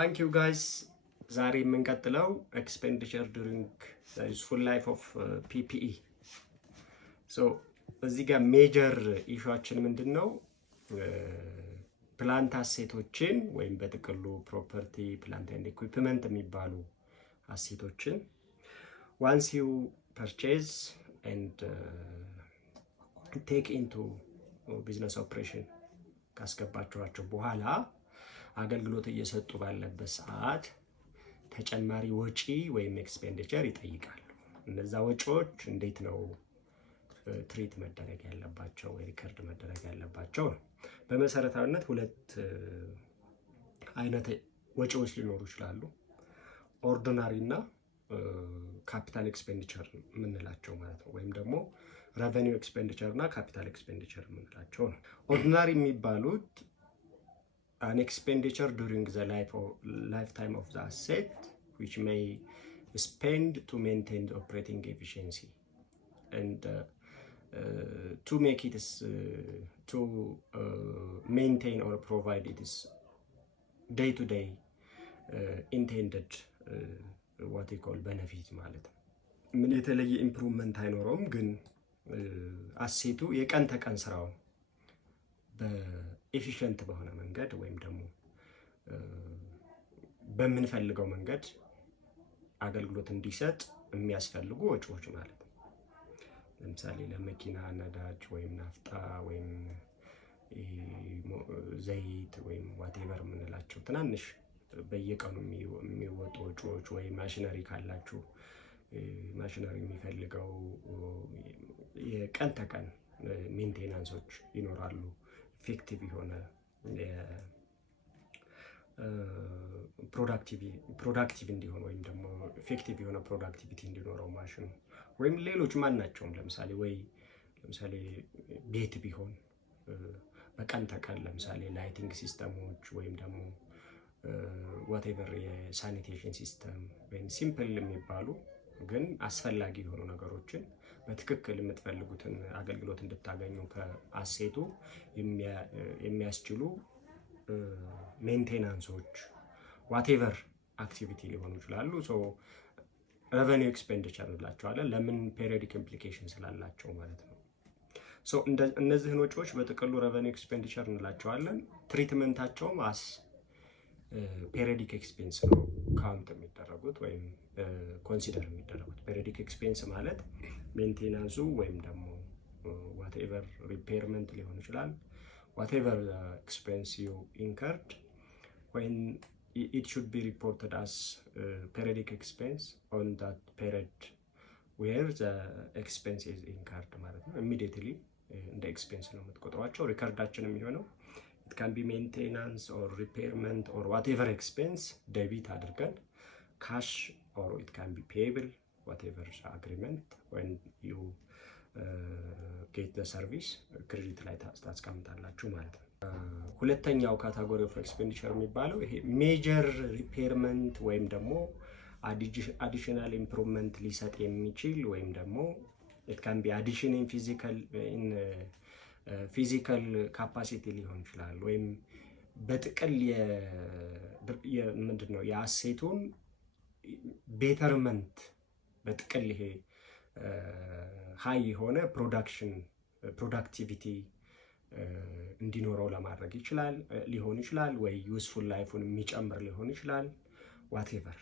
Thank you guys. ዛሬ የምንቀጥለው expenditure during the useful life of PPE. So እዚህ ጋር ሜጀር ኢሹአችን ምንድነው? ፕላንት አሴቶችን ወይም በጥቅሉ ፕሮፐርቲ ፕላንት ኤንድ ኢኩዊፕመንት የሚባሉ አሴቶችን once you purchase and take into business operation ካስገባችኋቸው በኋላ አገልግሎት እየሰጡ ባለበት ሰዓት ተጨማሪ ወጪ ወይም ኤክስፔንዲቸር ይጠይቃሉ። እነዛ ወጪዎች እንዴት ነው ትሪት መደረግ ያለባቸው ወይ ሪከርድ መደረግ ያለባቸው ነው። በመሰረታዊነት ሁለት አይነት ወጪዎች ሊኖሩ ይችላሉ። ኦርዲናሪ እና ካፒታል ኤክስፔንዲቸር የምንላቸው ማለት ነው። ወይም ደግሞ ሬቨኒው ኤክስፔንዲቸር እና ካፒታል ኤክስፔንዲቸር የምንላቸው ነው። ኦርዲናሪ የሚባሉት an expenditure during the lifetime of the asset which may spend to maintain the operating efficiency and to make it to maintain or provide it is day-to-day intended what you call benefit ማለት ነው። ምን የተለየ ኢምፕሩቭመንት አይኖረውም፣ ግን አሴቱ የቀን ተቀን ስራው በኤፊሽንት በሆነ መንገድ ወይም ደግሞ በምንፈልገው መንገድ አገልግሎት እንዲሰጥ የሚያስፈልጉ ወጪዎች ማለት ነው። ለምሳሌ ለመኪና ነዳጅ ወይም ናፍጣ ወይም ዘይት ወይም ዋቴቨር የምንላቸው ትናንሽ በየቀኑ የሚወጡ ወጪዎች ወይም ማሽነሪ ካላችሁ ማሽነሪ የሚፈልገው የቀን ተቀን ሜንቴናንሶች ይኖራሉ። ኢፌክቲቭ የሆነ ፕሮዳክቲቭ እንዲሆን ወይም ደግሞ ኢፌክቲቭ የሆነ ፕሮዳክቲቪቲ እንዲኖረው ማሽኑ ወይም ሌሎች ማናቸውም ለምሳሌ ቤት ቢሆን በቀን ተቀን ለምሳሌ ላይቲንግ ሲስተሞች ወይም ደግሞ ዋቴቨር የሳኒቴሽን ሲስተም ወይም ሲምፕል የሚባሉ ግን አስፈላጊ የሆኑ ነገሮችን በትክክል የምትፈልጉትን አገልግሎት እንድታገኙ ከአሴቱ የሚያስችሉ ሜንቴናንሶች ዋቴቨር አክቲቪቲ ሊሆኑ ይችላሉ። ሶ ሬቨኒው ኤክስፔንዲቸር እንላቸዋለን። ለምን ፔሪዮዲክ ኢምፕሊኬሽን ስላላቸው ማለት ነው። ሶ እነዚህን ወጪዎች በጥቅሉ ሬቨኒው ኤክስፔንዲቸር እንላቸዋለን። ትሪትመንታቸውም አስ ፔሪዮዲክ ኤክስፔንስ ነው ካውንት የሚደረጉት ወይም ኮንሲደር የሚደረጉት። ፔሪዮዲክ ኤክስፔንስ ማለት ሜንቴናንሱ ወይም ደግሞ ዋቴቨር ሪፔርመንት ሊሆን ይችላል። whatever expense you incurred when it should be reported as periodic expense on that period where the expense is incurred ማለት ነው። immediately እንደ ኤክስፔንስ ነው የምትቆጥሯቸው። ሪከርዳችን የሚሆነው it can be maintenance or repairment or whatever expense debit አድርገን cash or it can be payable whatever agreement when you get the service ክሬዲት ላይ ታስቀምጣላችሁ ማለት ነው። ሁለተኛው ካቴጎሪ ኦፍ ኤክስፔንዲቸር የሚባለው ይሄ ሜጀር ሪፔርመንት ወይም ደግሞ አዲሽናል ኢምፕሩቭመንት ሊሰጥ የሚችል ወይም ደግሞ it can be addition in physical capacity ሊሆን ይችላል። ወይም በጥቅል ምንድነው የአሴቱን ቤተርመንት በጥቅል ይሄ ሃይ የሆነ ፕሮዳክቲቪቲ እንዲኖረው ለማድረግ ሊሆን ይችላል ወይ ዩስፉል ላይፉን የሚጨምር ሊሆን ይችላል። ዋቴቨር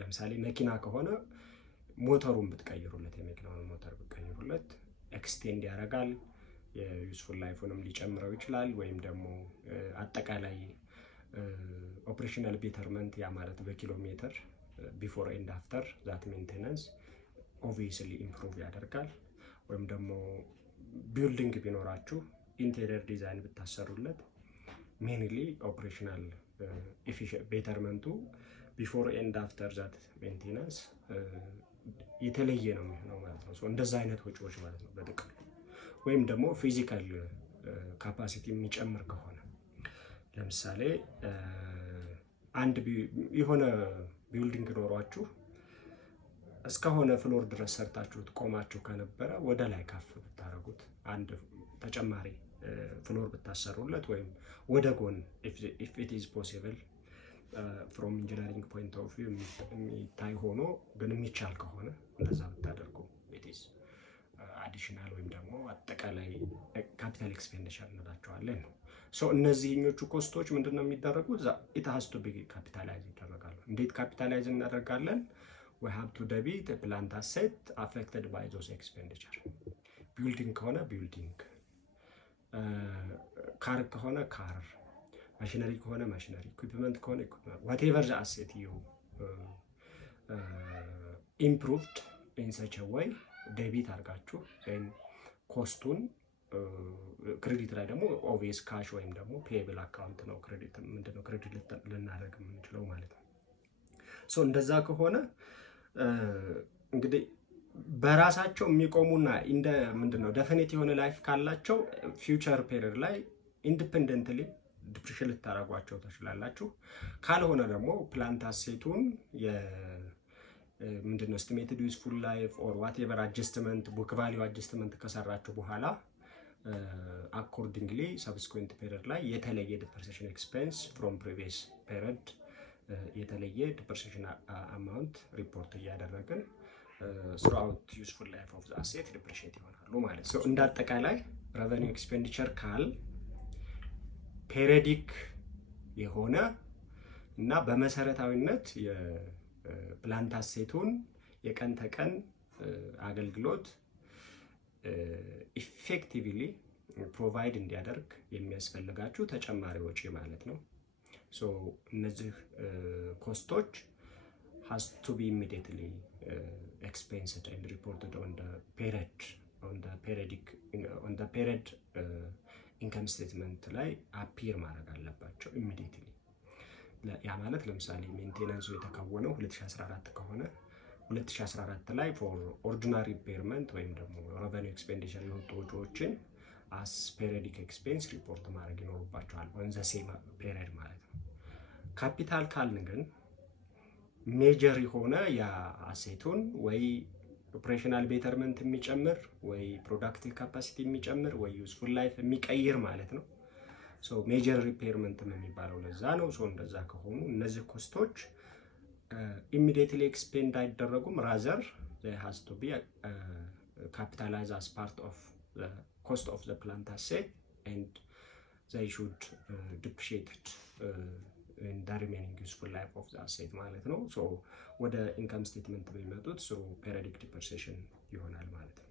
ለምሳሌ መኪና ከሆነ ሞተሩን ብትቀይሩለት የመኪናውን ሞተር ብትቀይሩለት ኤክስቴንድ ያደርጋል፣ የዩስፉል ላይፉንም ሊጨምረው ይችላል። ወይም ደግሞ አጠቃላይ ኦፕሬሽናል ቤተርመንት ያ ማለት በኪሎ ሜትር ቢፎር ኤንድ አፍተር ዛት ሜንቴናንስ ኦብቪየስሊ ኢምፕሩቭ ያደርጋል። ወይም ደግሞ ቢልዲንግ ቢኖራችሁ ኢንቴሪየር ዲዛይን ብታሰሩለት ሜንሊ ኦፕሬሽናል ቤተርመንቱ ቢፎር ኤንድ አፍተር ዛት ሜንቴናንስ የተለየ ነው የሚሆነው ማለት ነው። እንደዛ አይነት ወጪዎች ማለት ነው በጥቅሉ። ወይም ደግሞ ፊዚካል ካፓሲቲ የሚጨምር ከሆነ ለምሳሌ አንድ የሆነ ቢልዲንግ ኖሯችሁ እስከሆነ ፍሎር ድረስ ሰርታችሁት ቆማችሁ ከነበረ ወደ ላይ ካፍ ብታረጉት አንድ ተጨማሪ ፍሎር ብታሰሩለት ወይም ወደ ጎን if it is possible ፍሮም ኢንጂነሪንግ ፖይንት ኦፍ ቪው የሚታይ ሆኖ ግን የሚቻል ከሆነ እንደዛ ብታደርጉ ኢትስ አዲሽናል ወይም ደግሞ አጠቃላይ ካፒታል ኤክስፔንዲቸር እንላቸዋለን ነው። ሶ እነዚህኞቹ ኮስቶች ምንድነው የሚደረጉ? ኢት ሃዝ ቱ ቢ ካፒታላይዝ ይደረጋሉ። እንዴት ካፒታላይዝ እናደርጋለን? we have to debit the plant asset affected by those expenditure. ቢልዲንግ ከሆነ ቢልዲንግ፣ ካር ከሆነ ካር፣ ማሽነሪ ከሆነ ማሽነሪ፣ ኢኩዊፕመንት ከሆነ ኢኩዊፕመንት፣ whatever the asset you improved in such a way ዴቢት አድርጋችሁ ወይም ኮስቱን ክሬዲት ላይ ደግሞ ኦብቪየስ ካሽ ወይም ደግሞ ፔብል አካውንት ነው ክሬዲት ምንድነው ክሬዲት ልናደርግ የምንችለው ማለት ነው። ሶ እንደዛ ከሆነ እንግዲህ በራሳቸው የሚቆሙና እንደ ምንድነው ዴፊኒት የሆነ ላይፍ ካላቸው ፊውቸር ፔሪድ ላይ ኢንዲፔንደንትሊ ዲፕሪሽን ልታደርጓቸው ትችላላችሁ። ካልሆነ ደግሞ ፕላንት አሴቱን ምንድነው ኤስቲሜትድ ዩዝፉል ላይፍ ኦር ዋትኤቨር አጀስትመንት ቡክ ቫሊዩ አጀስትመንት ከሰራችሁ በኋላ አኮርዲንግሊ ሰብስኩዌንት ፔሪድ ላይ የተለየ ዲፕሪሲዬሽን ኤክስፔንስ ፍሮም ፕሪቪየስ ፔሪድ የተለየ ዲፕሪሲዬሽን አማውንት ሪፖርት እያደረግን throughout useful life of the asset depreciate ይሆናሉ ማለት ነው። እንደ አጠቃላይ revenue expenditure ካል ፔሪዲክ የሆነ እና በመሰረታዊነት የፕላንት አሴቱን የቀን ተቀን አገልግሎት ኢፌክቲቭሊ ፕሮቫይድ እንዲያደርግ የሚያስፈልጋችሁ ተጨማሪ ወጪ ማለት ነው። ሶ እነዚህ ኮስቶች has to be immediately expensed and reported on the period income statement ላይ አፒር ማድረግ አለባቸው ኢሚዲየትሊ። ያ ማለት ለምሳሌ ሜንቴናንሱ የተከወነው 2014 ከሆነ 2014 ላይ ፎር ኦርዲናሪ ሪፔርመንት ወይም ደግሞ revenue expenditure የወጡ ወጪዎችን as periodic expense ሪፖርት ማድረግ ይኖርባቸዋል on the same period ማለት ነው። ካፒታል ካልን ግን ሜጀር የሆነ የአሴቱን ወይ ኦፕሬሽናል ቤተርመንት የሚጨምር ወይ ፕሮዳክቲቭ ካፓሲቲ የሚጨምር ወይ ዩዝፉል ላይፍ የሚቀይር ማለት ነው። ሶ ሜጀር ሪፔርመንት የሚባለው ለዛ ነው። ሶ እንደዛ ከሆኑ እነዚህ ኮስቶች ኢሚዲየትሊ ኤክስፔንድ አይደረጉም። ራዘር they has to be capitalized as part of the cost of the plant asset and they should depreciate it in the remaining useful life of the asset ማለት ነው። ሶ ወደ ኢንካም ስቴትመንት በሚመጡት ሶ ፔሪዮዲክ ዲፕሪሲዬሽን ይሆናል ማለት ነው።